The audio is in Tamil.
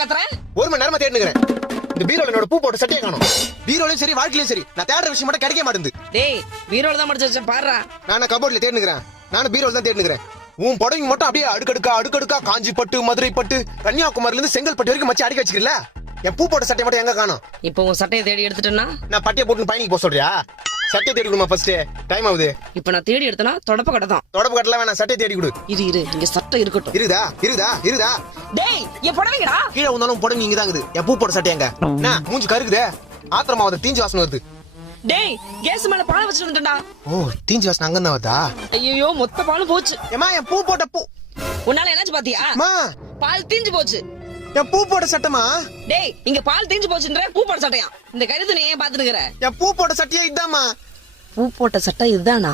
கத்துறேன்? 1 மணி நேரமா தேடினுக்கிறேன். இந்த பீரோல என்னோட பூ போட்ட சட்டையை காணோம். பீரோலயும் சரி வாழ்க்கையிலயும் சரி நான் தேடுற விஷயம் மட்டும் கிடைக்க மாட்டேங்குது. டேய் பீரோல தான் மடிச்சு வச்சேன் பாருடா. நான் கபோர்ட்ல தேடினுக்கிறேன். நானும் பீரோல தான் தேடினுக்கிறேன். உன் புடவை மட்டும் அப்படியே அடுக்கடுக்கா காஞ்சி பட்டு, மதுரை பட்டு, கன்னியாகுமரியில இருந்து செங்கல்பட்டு வரைக்கும் மச்சி அடிக்க வச்சிருக்கல. என் பூ போட்ட சட்டை மட்டும் எங்க காணோம்? இப்போ உன் சட்டையை தேடி எடுத்துட்டேன்னா நான் பட்டியை போட்டு பயணிக்கு போக சொல்றியா? சட்டை தேடி கொடுமா ஃபர்ஸ்ட். டைம் ஆகுது. இப்ப நான் தேடி எடுத்தனா தொடப்ப கடை தான். தொடப்பு கட்டல வேணாம், சட்டை தேடி கொடு. இரு இங்க சட்டை இருக்கட்டும். இருதா. டேய் என் புடவைங்கடா. கீழே வந்தாலும் புடவை இங்க தான் இருக்குது. என் பூ போட்ட சட்டை எங்க? என்ன மூஞ்சி கருக்குதே? ஆத்திரமா வந்து தீஞ்சு வாசனை வருது. டேய் கேஸ் மேல பால் வச்சிட்டு வந்துட்டேன்டா. ஓ தீஞ்சு வாசனை அங்க தான் வருதா? ஐயோ மொத்த பாலும் போச்சு. ஏமா என் பூ போட்ட பூ உன்னால என்னாச்சு பாத்தியா? அம்மா பால் தீஞ்சு போச்சு. என் பூ போட்ட சட்டமா? டேய் இங்க பால் தீஞ்சு போச்சுன்ற பூ போட்ட சட்டையா? இந்த கருத்து நீ ஏன் பாத்துட்டு இருக்கற? என் பூ போட்ட சட்டையே இதாம்மா. பூ போட்ட சட்டை இதுதானா?